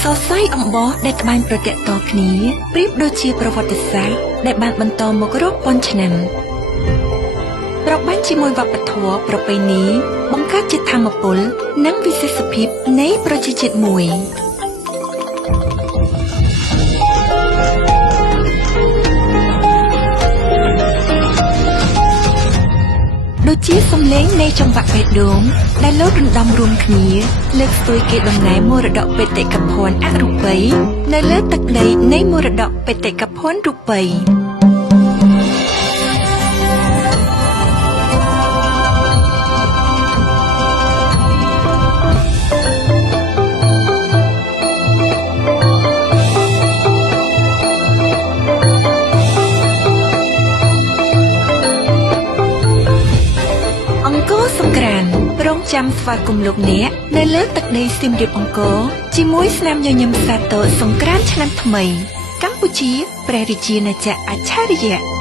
សរសៃអំបោះដែលត្បាញប្រទាក់តគ្នាប្រៀបដូចជាប្រវត្តិសាស្ត្រដែលបានបន្តមករាប់ពាន់ឆ្នាំប្របាញ់ជាមួយវប្បធម៌ប្រពៃណីបង្កើតជាធម៌ពលនិងវិសេសភាពនៃប្រជាជាតិមួយដូចជាសំឡេងនៃចង្វាក់បេះដូងដែលលោតរំដំរួមគ្នាលើកស្ទួយគេដំណើរមរតកបេតិកភណ្ឌអរូបីនៅលើទឹកដីនៃមរតកបេតិកភណ្ឌរូបីសង្ក្រាន្តរងចាំស្វាគមន៍លោកអ្នកនៅលើទឹកដីសៀមរាបអង្គរជាមួយស្នាមញញឹមសាទរសង្ក្រាន្តឆ្នាំថ្មីកម្ពុជាព្រះរាជាណាចក្រអច្ឆរិយៈ